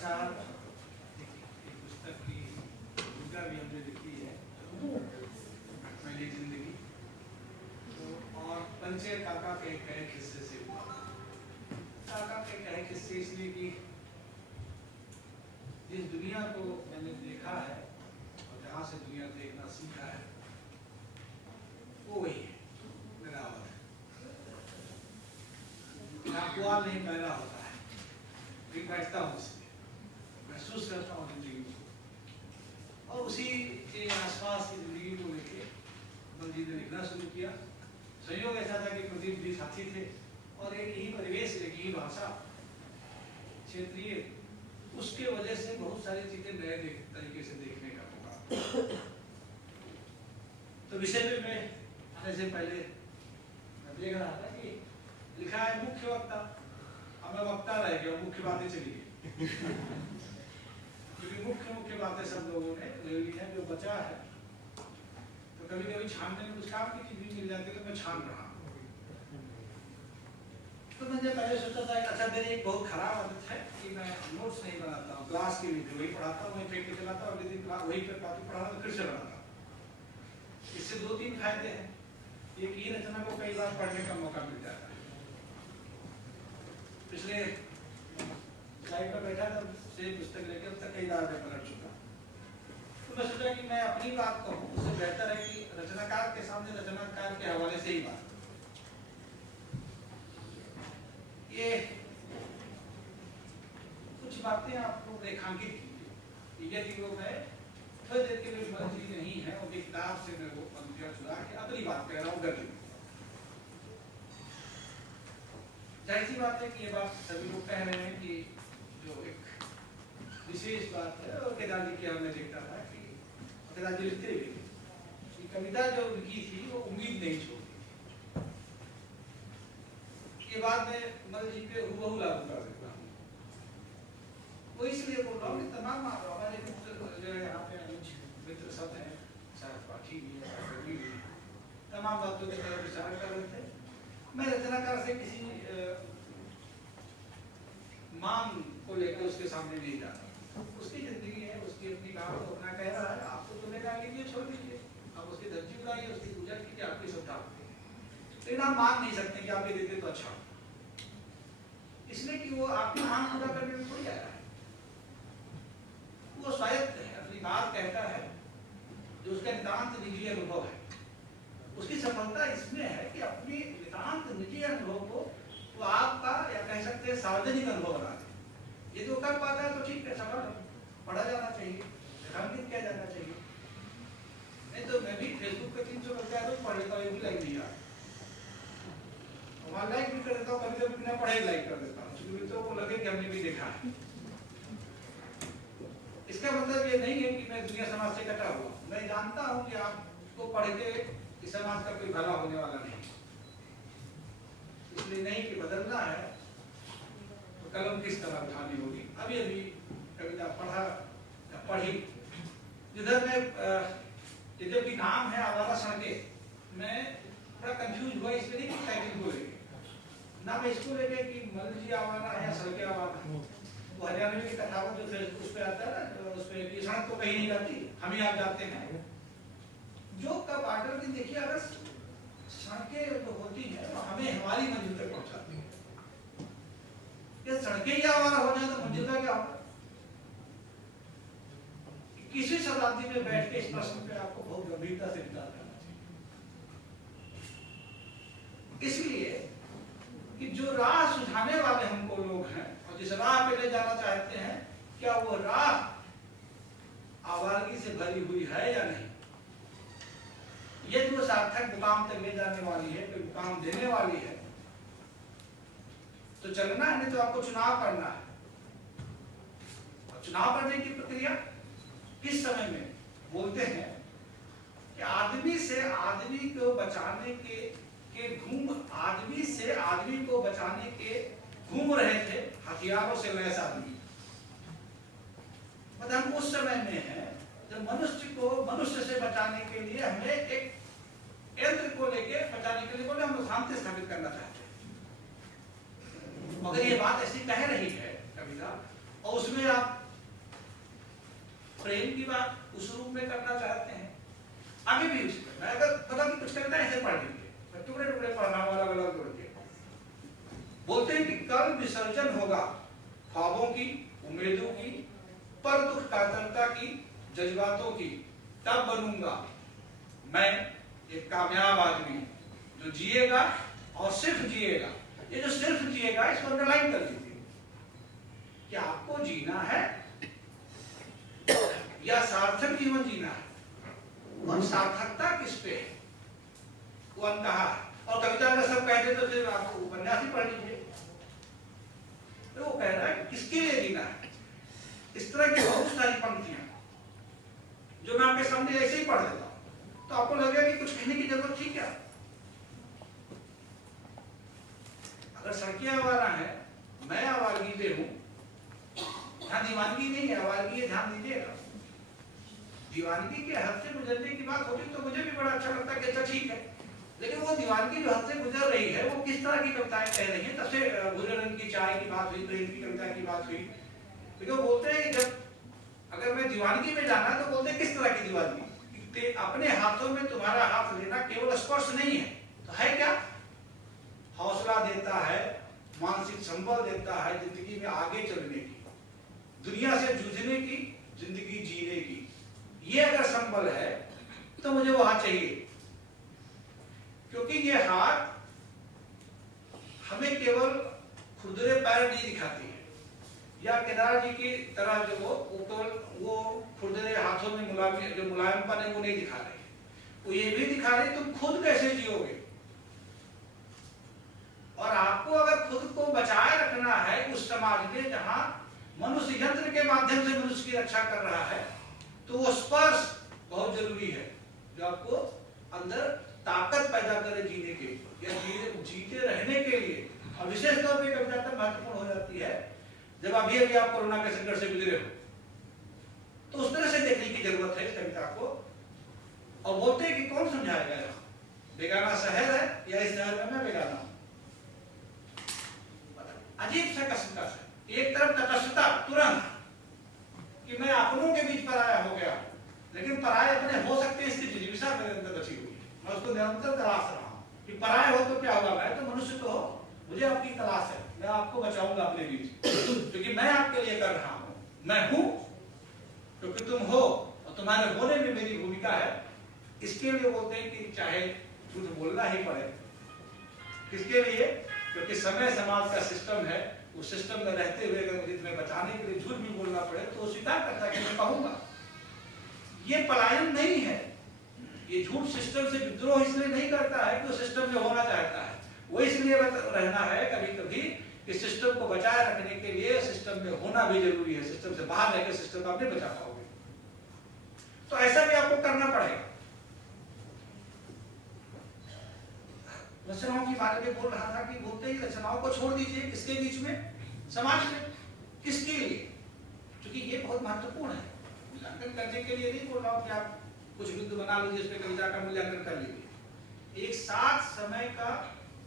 साहब एक पुस्तक की भूमिका भी हमने लिखी है, पहली जिंदगी, तो और पंचे काका के कई किस्से से काका के कई किस्से इसलिए कि जिस दुनिया को मैंने देखा है और जहाँ से दुनिया देखना सीखा है वो वही है मेरा आवाज। पुआल नहीं पैदा होता है, फिर बैठता हूँ उसमें, महसूस करता हूँ जिंदगी को, और उसी के आसपास की जिंदगी को लेके बलजीत ने लिखना शुरू किया। संयोग ऐसा था कि प्रदीप जी साथी थे और एक ही परिवेश, एक ही भाषा, क्षेत्रीय, उसके वजह से बहुत सारी चीजें नए तरीके से देखने का मौका। तो विषय में मैं आने से पहले मैं देख रहा था कि लिखा है मुख्य वक्ता, अब मैं वक्ता रह गया, मुख्य बातें चली गई क्योंकि मुख्य बातें सब लोगों ने ले ली है। जो बचा है तो कभी कभी छानने में कुछ काम की चीज भी मिल जाती है, तो मैं छान रहा हूँ। तो मैंने पहले सोचा था कि अच्छा मेरी एक बहुत खराब आदत है कि मैं नोट्स नहीं बनाता हूँ, क्लास के लिए वही पढ़ाता हूँ, वही फेंक के चलाता हूँ, अगले दिन वही पर बाकी पढ़ाना तो फिर से बनाता हूँ। इससे दो तीन फायदे हैं। एक ही रचना को कई बार पढ़ने का मौका मिल जाता है। पिछले स्लाइड पर बैठा था से पुस्तक लेके अब तक कई बार मैं पलट चुका, तो मैं सोचा कि मैं अपनी बात कहूँ, उससे बेहतर है कि रचनाकार के सामने रचनाकार के हवाले से ही बात। ये कुछ बातें आपको रेखांकित की, यदि वो मैं थोड़ी देर के लिए मर्जी नहीं है और किताब से मैं वो पंक्तियां चुरा के अपनी बात कह रहा हूँ गति में। जाहिर सी बात है कि ये बात सभी लोग कह रहे हैं कि जो एक विशेष बात है, और केदार जी की हमने देखा था कि केदार जी लिखते हुए कि कविता जो लिखी थी वो उम्मीद नहीं छोड़ती। ये बात मैं मल जी पे हुबहू लागू कर देता हूँ। वो इसलिए बोल रहा हूँ कि तमाम हमारे मित्र जो है यहाँ पे मित्र सब हैं, शायद पाठी भी है, भी है, तमाम बातों की तरफ विचार कर रहे थे। मैं रचनाकार से किसी मांग को लेकर उसके सामने नहीं जाता। उसकी जिंदगी है, उसकी अपनी कहानी को अपना कह रहा है, आपको सुनेगा लीजिए, छोड़ दीजिए, आप उसकी धज्जी उड़ाइए, उसकी पूजा कीजिए, आपकी श्रद्धा होती है। लेकिन आप मांग नहीं सकते कि आप ये देते तो अच्छा, इसलिए कि वो आपकी मांग पूरा करने में थोड़ी आया है। वो स्वायत्त है, अपनी बात कहता है जो उसका नितांत निजी अनुभव है। उसकी सफलता इसमें है कि अपनी नितांत निजी अनुभव को वो आपका या कह सकते हैं सार्वजनिक अनुभव बना दे। ये तो कर पाता है तो ठीक है, सफल है, पढ़ा जाना चाहिए, रेखांकित किया जाना चाहिए। नहीं तो मैं भी फेसबुक पे 300 रुपया रोज पढ़ लेता हूँ, लाइक नहीं आता, वहाँ लाइक भी कर देता हूँ, कभी कभी बिना पढ़े लाइक कर देता हूँ, क्योंकि तो वो लगे कि हमने भी देखा है। इसका मतलब ये नहीं है कि मैं दुनिया समाज से कटा हुआ, मैं जानता हूँ कि आपको पढ़ के इस समाज का कोई भला होने वाला नहीं, इसलिए नहीं कि बदलना है तो कलम किस तरह उठानी होगी। अभी अभी कविता पढ़ी जिधर में जिधर भी नाम है आवारा सड़के, मैं थोड़ा कंफ्यूज हुआ, इसलिए नहीं कि टाइटल को लेके ना, मैं इसको लेके कि मल जी आवारा है या सड़के आवारा। वो हरियाणवी की कथावत जो फेसबुक उस पे आता है ना, उस पे कि सड़क तो कहीं नहीं जाती, हम ही आप जाते हैं। जो कब आर्डर की देखिए, अगर सड़कें जो होती है वो हमें हमारी मंजिल तक पहुंचाती है। ये सड़कें ही आवारा हो जाए तो मंजिल का क्या होगा? किसी शताब्दी में बैठ के इस प्रश्न पे आपको बहुत गंभीरता से विचार करना चाहिए। इसलिए कि जो राह सुझाने वाले हमको लोग हैं और जिस राह पे ले जाना चाहते हैं, क्या वो राह आवारगी से भरी हुई है या नहीं? यदि वो सार्थक मुकाम तक ले जाने वाली है, कोई मुकाम देने वाली है, तो चलना है, नहीं तो आपको चुनाव करना है। और चुनाव करने की प्रक्रिया किस समय में बोलते हैं कि आदमी से आदमी को बचाने के घूम, आदमी से आदमी को बचाने के घूम रहे थे हथियारों से लैस आदमी। मतलब हम उस समय में हैं जब मनुष्य को मनुष्य से बचाने के लिए हमें एक यंत्र को लेके बचाने के लिए बोले हम शांति स्थापित करना चाहते हैं। अगर ये बात ऐसी कह रही है कविता और उसमें आप प्रेम की बात उस रूप में करना चाहते हैं, आगे भी उसी पर मैं अगर पता कि कुछ कविता ऐसे पढ़ लीजिए, टुकड़े टुकड़े पढ़ना वाला अलग जोड़ के बोलते हैं कि कल विसर्जन होगा ख्वाबों की, उम्मीदों की, पर दुख कातरता की, जज्बातों की, तब बनूंगा मैं एक कामयाब आदमी जो जिएगा और सिर्फ जिएगा। ये जो सिर्फ जिएगा इसको अंडरलाइन कर लीजिए कि आपको जीना है या सार्थक जीवन जीना है, और सार्थकता किस पे है वो अनकहा है। और कविता में सब कह दे तो फिर आप उपन्यास ही पढ़ लीजिए, तो वो कह रहा है किसके लिए जीना है। इस तरह की बहुत सारी पंक्तियां जो मैं आपके सामने ऐसे ही पढ़ देता हूं तो आपको लगेगा कि कुछ कहने की जरूरत थी क्या। अगर सड़कें आवारा है, मैं आवारगी पे हूं, यहां दीवानगी नहीं है, आवारगी है, ध्यान दीजिएगा। दीवानगी के हद से गुजरने की बात होती तो मुझे भी बड़ा अच्छा लगता है कि अच्छा ठीक है, लेकिन वो दीवानगी जो हद से गुजर रही है वो किस तरह की कविताएं कह रही हैं। तब से भूरे रंग की चाय की बात हुई, प्रेम की कविता की बात हुई, लेकिन वो बोलते हैं जब अगर मैं दीवानगी में जाना तो बोलते हैं किस तरह की दीवानगी, अपने हाथों में तुम्हारा हाथ लेना केवल स्पर्श नहीं है तो है क्या, हौसला देता है, मानसिक संबल देता है जिंदगी में आगे चलने की, दुनिया से जूझने की, जिंदगी जीने की। ये अगर संबल है तो मुझे वो हाथ चाहिए, क्योंकि ये हाथ हमें केवल खुरदरे पैर नहीं दिखाती है, या केदार जी की तरह जो वो केवल वो खुरदरे हाथों में जो मुलायमपन है वो नहीं दिखा रहे, वो ये भी दिखा रहे तुम खुद कैसे जियोगे। और आपको अगर खुद को बचाए रखना है उस समाज में जहां मनुष्य यंत्र के माध्यम से मनुष्य की रक्षा कर रहा है, तो वो स्पर्श बहुत जरूरी है जो आपको अंदर ताकत पैदा करे जीने के या जीते रहने के लिए। और विशेष तौर पे कविता तब महत्वपूर्ण हो जाती है जब अभी अभी आप कोरोना के संकट से गुजरे हो, तो उस तरह से देखने की जरूरत है इस कविता को। और बोलते हैं कि कौन समझाएगा, बेगाना शहर है या इस शहर में मैं बेगाना हूं। अजीब सा किस्म का है, एक तरफ तटस्थता तुरंत कि मैं अपनों के बीच पराया हो गया, लेकिन पराये अपने हो सकते हैं इसकी जिज्ञासा मेरे अंदर बची हुई है, मैं उसको निरंतर तलाश रहा हूं कि पराये हो तो क्या होगा, मैं तो मनुष्य तो हो, मुझे आपकी तलाश है, मैं आपको बचाऊंगा अपने बीच, क्योंकि मैं आपके लिए कर रहा हूं, मैं हूं क्योंकि तुम हो और तुम्हारे होने में मेरी भूमिका है। इसके लिए बोलते हैं कि चाहे झूठ बोलना ही पड़े, किसके लिए, क्योंकि समय समाज का सिस्टम है, उस सिस्टम में रहते हुए अगर मुझे तुम्हें बचाने के लिए झूठ भी बोलना पड़े तो स्वीकार करता है कि मैं कहूंगा। ये पलायन नहीं है, ये झूठ सिस्टम से विद्रोह इसलिए नहीं करता है कि वो सिस्टम में होना चाहता है, वो इसलिए रहना है कभी कभी कि सिस्टम को बचाए रखने के लिए सिस्टम में होना भी जरूरी है, सिस्टम से बाहर रहकर सिस्टम को आप नहीं बचा पाओगे, तो ऐसा भी आपको करना पड़ेगा। रचनाओं के बारे में बोल रहा था कि बोलते ही रचनाओं को छोड़ दीजिए, किसके बीच में, समाज में, किसके लिए, क्योंकि ये बहुत महत्वपूर्ण है। मूल्यांकन करने के लिए नहीं बोल रहा हूं कि आप कुछ बिंदु बना लीजिए, इसमें कविता का मूल्यांकन कर लीजिए। एक साथ समय का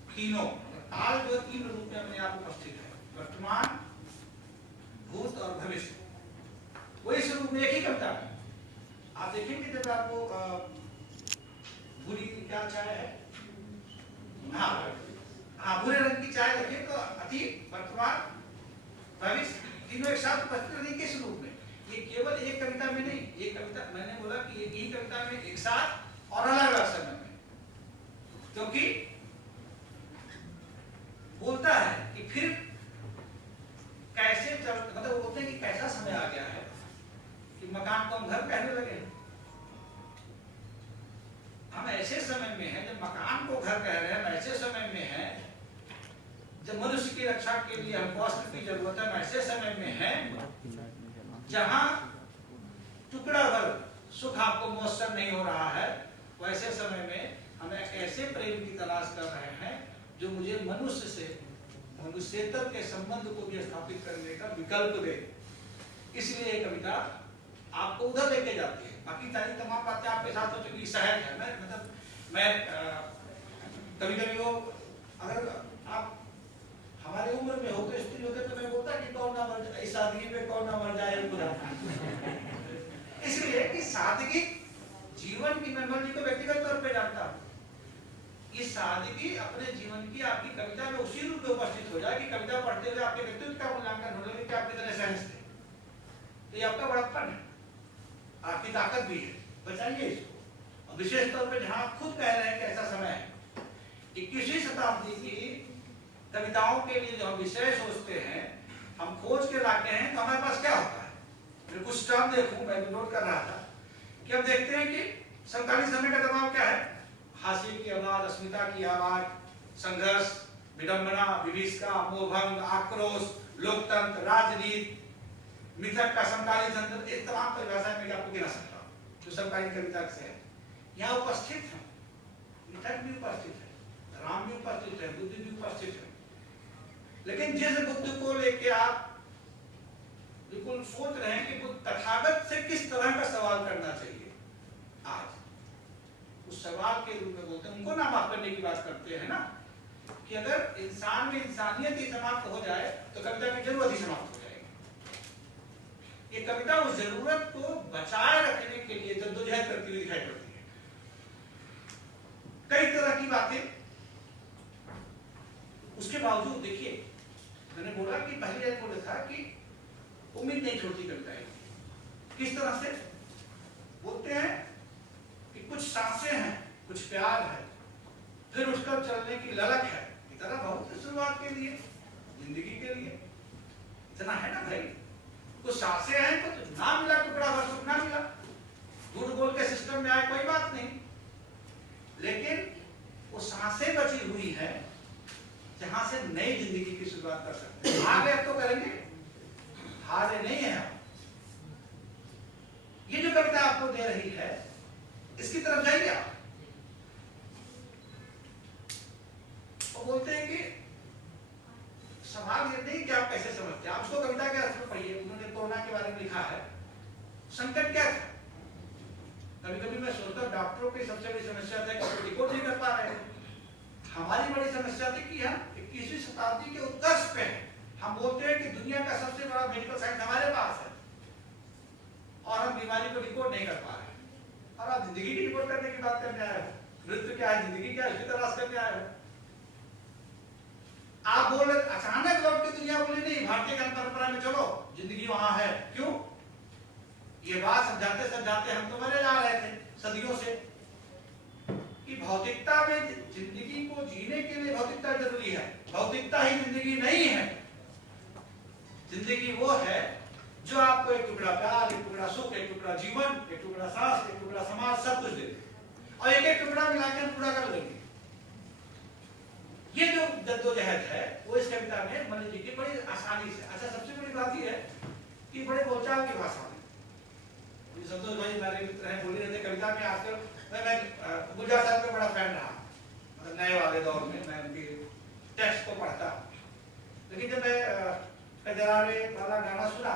तीनों काल जो तीन रूप में अपने आप उपस्थित है, वर्तमान, भूत और भविष्य, वो इस रूप में एक ही कविता है। आप देखेंगे जब आपको भूरी क्या चाय है, हाँ भूरे रंग की चाय रखिए तो अतीत, वर्तमान, भविष्य तीनों एक साथ उपस्थित नहीं, किस रूप में, ये केवल एक कविता में नहीं, ये कविता मैंने बोला कि एक ही कविता में एक साथ और अलग अलग समय में, क्योंकि बोलता है कि फिर कैसे मतलब बोलते हैं कि कैसा समय आ गया है कि मकान को हम घर कहने लगे। हम ऐसे समय में हैं जब मकान को घर कह रहे हैं, हम ऐसे समय में हैं जब मनुष्य की रक्षा के लिए हमको अस्त्र की जरूरत है, हम ऐसे समय में हैं जहां टुकड़ा भर सुख आपको मुयस्सर नहीं हो रहा है, वैसे समय में हम एक ऐसे प्रेम की तलाश कर रहे हैं जो मुझे मनुष्य से मनुष्यतर के संबंध को भी स्थापित करने का विकल्प दे। इसलिए ये कविता आपको उधर लेके जाती है। बाकी सारी तमाम बातें आपके साथ हो चुकी, सहज है। मैं कभी कभी वो अगर आप हमारी उम्र में हो तो स्त्री होते तो मैं बोलता कि कौन ना इस आदमी पे कौन उपस्थित हो जाए कि कविता पढ़ते हुए आपके व्यक्तित्व का मूल्यांकन हो लगे कि आप कितने सहज थे, तो ये आपका बड़प्पन है, आपकी ताकत भी है, बचाइए इसको। और विशेष तौर पे जहां आप खुद कह रहे हैं कि ऐसा समय है, 21वीं शताब्दी की कविताओं के लिए जो हम विषय सोचते हैं, हम खोज के लाते हैं, तो हमारे पास क्या होता है? मैं कुछ टर्म देखूं, मैं नोट कर रहा था कि हम देखते हैं कि समकालीन समय का दबाव क्या है? हास्य की आवाज, अस्मिता की आवाज, संघर्ष, विडंबना, विभीषिका, मोहभंग, आक्रोश, लोकतंत्र, राजनीति, मिथक का समकालीन संदर्भ, इस तमाम परिभाषाएं मैं आपको गिना सकता हूँ जो समकालीन कविता से है। यहाँ उपस्थित है, मिथक भी उपस्थित है, राम भी उपस्थित है, बुद्ध भी उपस्थित है। लेकिन जिस बुद्ध को लेके आप बिल्कुल सोच रहे हैं कि बुद्ध तथागत से किस तरह का सवाल करना चाहिए, आज उस सवाल के रूप में बोलते हैं, उनको ना माफ करने की बात करते हैं ना, कि अगर इंसान में इंसानियत ही समाप्त हो जाए तो कविता की जरूरत ही समाप्त हो जाएगी। ये कविता उस जरूरत को बचाए रखने के लिए जद्दोजहद करती हुई दिखाई पड़ती है। कई तरह की बातें, उसके बावजूद देखिए, मैंने बोला कि पहले बोला था कि उम्मीद नहीं छोड़ती कविताएं। किस तरह से बोलते हैं कि कुछ सांसें हैं, कुछ प्यार है, फिर उठकर चलने की ललक है, इतना बहुत शुरुआत के लिए, जिंदगी के लिए इतना है ना भाई। कुछ सांसें हैं, कुछ ना मिला टुकड़ा भर सुख ना मिला, झूठ बोल के सिस्टम में आए कोई बात नहीं, लेकिन वो सांसें बची हुई है जहां से नई जिंदगी की शुरुआत कर सकते हैं। आगे अब तो करेंगे, हारे नहीं है हम। ये जो कविता आपको दे रही है, इसकी तरफ जाइए आप। वो बोलते हैं कि सवाल ये नहीं कि आप कैसे समझते हैं, आप उसको कविता के अर्थ में पढ़िए। उन्होंने कोरोना के बारे में लिखा है, संकट क्या था? कभी कभी मैं सोचता हूं डॉक्टरों की सबसे बड़ी समस्या था कि रिपोर्ट नहीं कर पा रहे थे। हमारी बड़ी समस्या थी कि हम 21वीं शताब्दी के उत्कर्ष पे हैं। हम बोलते हैं कि दुनिया का सबसे बड़ा मेडिकल साइंस हमारे पास है और हम बीमारी को रिपोर्ट नहीं कर पा रहे। और आप जिंदगी की रिपोर्ट करने की बात करने आए हो, मृत्यु क्या है, जिंदगी क्या है, इसकी तलाश करने आए हो। आप बोल रहे अचानक लौट के दुनिया बोली नहीं, भारतीय ज्ञान परंपरा में चलो, जिंदगी वहां है। क्यों? ये बात समझाते समझाते हम तो मरे जा रहे थे सदियों से कि भौतिकता में जिंदगी को जीने के लिए भौतिकता जरूरी है। भौतिकता ही जिंदगी नहीं है। जिंदगी वो है जो आपको एक टुकड़ा प्यार, एक टुकड़ा सुख, एक टुकड़ा जीवन, एक टुकड़ा सांस, एक टुकड़ा समाज, सब कुछ दे और एक एक टुकड़ा मिलाकर पूरा कर लेंगे। ये जो जद्दोजहद है वो इस कविता में मल्लिक जी की बड़ी आसानी से। अच्छा, सबसे बड़ी बात यह है कि बड़े बोलचाल की भाषा में, संतोष भाई हमारे मित्र हैं, बोल रहे थे कविता में आजकल मैं गुलजार साहब का बड़ा फैन रहा, मतलब नए वाले दौर में मैं उनके टेक्स्ट को पढ़ता। लेकिन जब मैं कजरारे वाला गाना सुना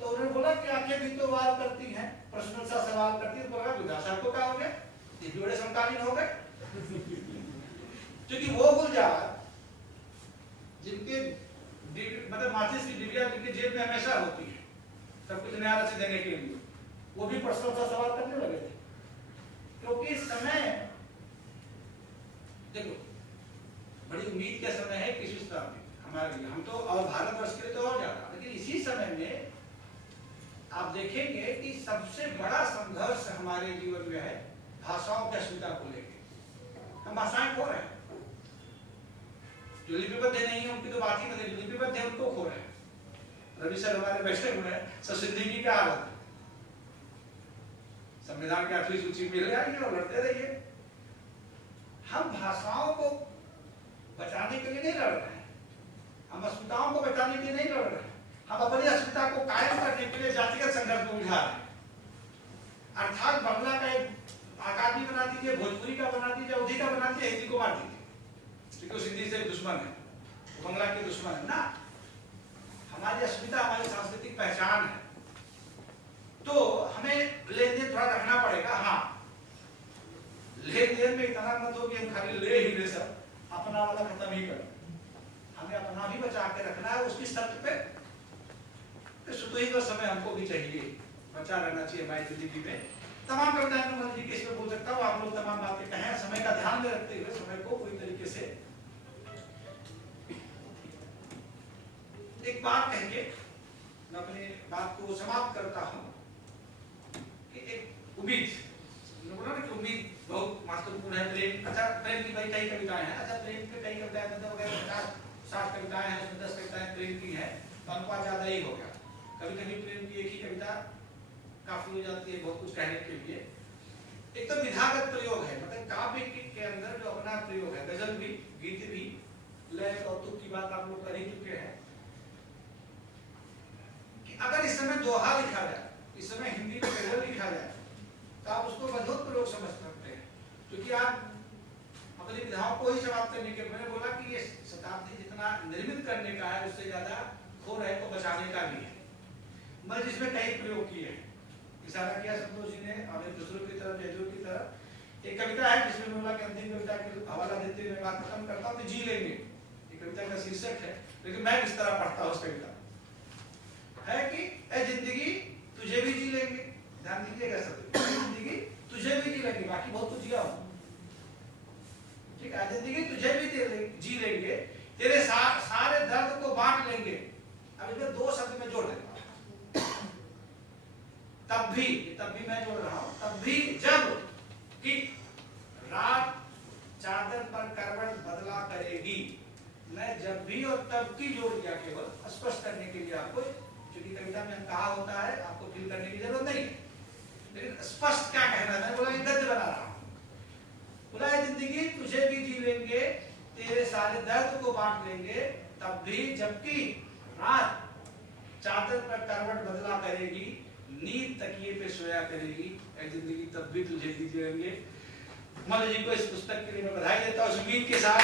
तो उन्होंने बोला कि आंखें भी तो वार करती हैं, प्रश्न सा सवाल करती है। बोला गुलजार साहब को क्या हो गया, ये बड़े समकालीन हो गए। क्योंकि वो गुलजार जिनके मतलब माचिस की डिबिया जिनकी जेब में हमेशा होती है सब कुछ नया रच देने के लिए, वो भी प्रश्नों का सवाल करने लगे थे। क्योंकि इस समय देखो बड़ी उम्मीद का समय है, किसी शताब्दी हमारे लिए, हम तो और भारतवर्ष के लिए तो और ज्यादा। लेकिन इसी समय में आप देखेंगे कि सबसे बड़ा संघर्ष हमारे जीवन में है भाषाओं की अस्मिता को लेकर। हम भाषाएं खो रहे हैं, जो लिपिबद्ध नहीं है उनकी तो बात ही नहीं, जो लिपिबद्ध है उनको खो रहे हैं। रवि सर हमारे बैठे हुए हैं, सिद्धि की क्या हालत है, संविधान की 8वीं सूची मिल जाएगी और लड़ते रहिए। हम भाषाओं को बचाने के लिए नहीं लड़ रहे हैं, हम अस्मिताओं को बचाने के लिए नहीं लड़ रहे हैं, हम अपनी अस्मिता को कायम करने के लिए जातिगत संघर्ष में उलझा रहे हैं। अर्थात बांग्ला का एक अकादमी बना दीजिए, भोजपुरी का बना दीजिए, अवधी का बना दीजिए, हिंदी को मार दीजिए, क्योंकि हिंदी से दुश्मन है, बांग्ला के दुश्मन है ना। हमारी अस्मिता हमारी सांस्कृतिक पहचान है, तो हमें लेन देन थोड़ा रखना पड़ेगा। हाँ, लेन देन में इतना मत हो कि हम खाली ले ही ले, सब अपना वाला खत्म ही कर। हमें अपना भी बचा के रखना है उसकी शर्त पे कि सुतोही का समय हमको भी चाहिए, बचा रहना चाहिए हमारी जिंदगी में। तमाम कविताएं मैं जी के इस पे बोल सकता हूँ, आप लोग तमाम बातें कहें, समय का ध्यान में रखते हुए समय को पूरी तरीके से एक बात कह के मैं अपनी बात को समाप्त करता हूं कि एक उम्मीद, बोला ना कि उम्मीद बहुत महत्वपूर्ण है। प्रेम, अच्छा प्रेम की भाई कई कविताएं हैं, अच्छा प्रेम की कई कविताएं मतलब वगैरह 50-60 कविताएं हैं, उसमें 10 कविताएं प्रेम की हैं, तो अनुपात ज्यादा ही हो गया। कभी कभी प्रेम की एक ही कविता काफी हो जाती है बहुत कुछ कहने के लिए। एक तो विधागत प्रयोग है, मतलब काव्य के अंदर जो अपना प्रयोग है, गजल भी, गीत भी, लय और तुक की बात आप लोग कर ही चुके हैं कि अगर इस समय दोहा लिखा जाए, इस समय हिंदी में गजल लिखा जाए, तो आप उसको मधुर प्रयोग समझ सकते हैं, क्योंकि आप अपनी विधाओं को ही समाप्त करने के, मैंने बोला कि ये शताब्दी जितना निर्मित करने का है उससे ज्यादा खो रहे को बचाने का भी है। मैं जिसमें कई प्रयोग किए हैं, इशारा किया संतोष जी ने, और दूसरों की तरफ, जयदेव की तरफ। एक कविता है जिसमें बोला कि अंतिम कविता के हवाला देते हुए मैं बात खत्म करता हूँ कि जी लेंगे, ये कविता का शीर्षक है, लेकिन मैं किस तरह पढ़ता हूँ उस कविता है कि ए जिंदगी तुझे भी जी लेंगे, ध्यान दीजिएगा सब, जिंदगी तुझे भी जी लेंगे, बाकी बहुत कुछ जिया हूं, ठीक है, जिंदगी तुझे भी जी लेंगे, तेरे सारे दर्द को बांट लेंगे। अब इसमें दो शब्द में जोड़ देता हूं, तब भी मैं जोड़ रहा हूं, तब भी जब कि रात चादर पर करवट बदला करेगी। मैं जब भी और तब की जोड़ दिया केवल स्पष्ट करने के लिए आपको, क्योंकि कविता में कहा होता है, आपको फील करने की जरूरत नहीं है, लेकिन स्पष्ट क्या कहना है, मैं बोला कि गद्य बना रहा हूं, बोला जिंदगी तुझे भी जी लेंगे, तेरे सारे दर्द को बांट लेंगे, तब भी जबकि रात चादर पर करवट बदला करेगी, नींद तकिए पे सोया करेगी, ऐ जिंदगी तब भी तुझे भी जी लेंगे। मल्ल जी को इस पुस्तक के लिए मैं बधाई देता हूँ, उम्मीद के साथ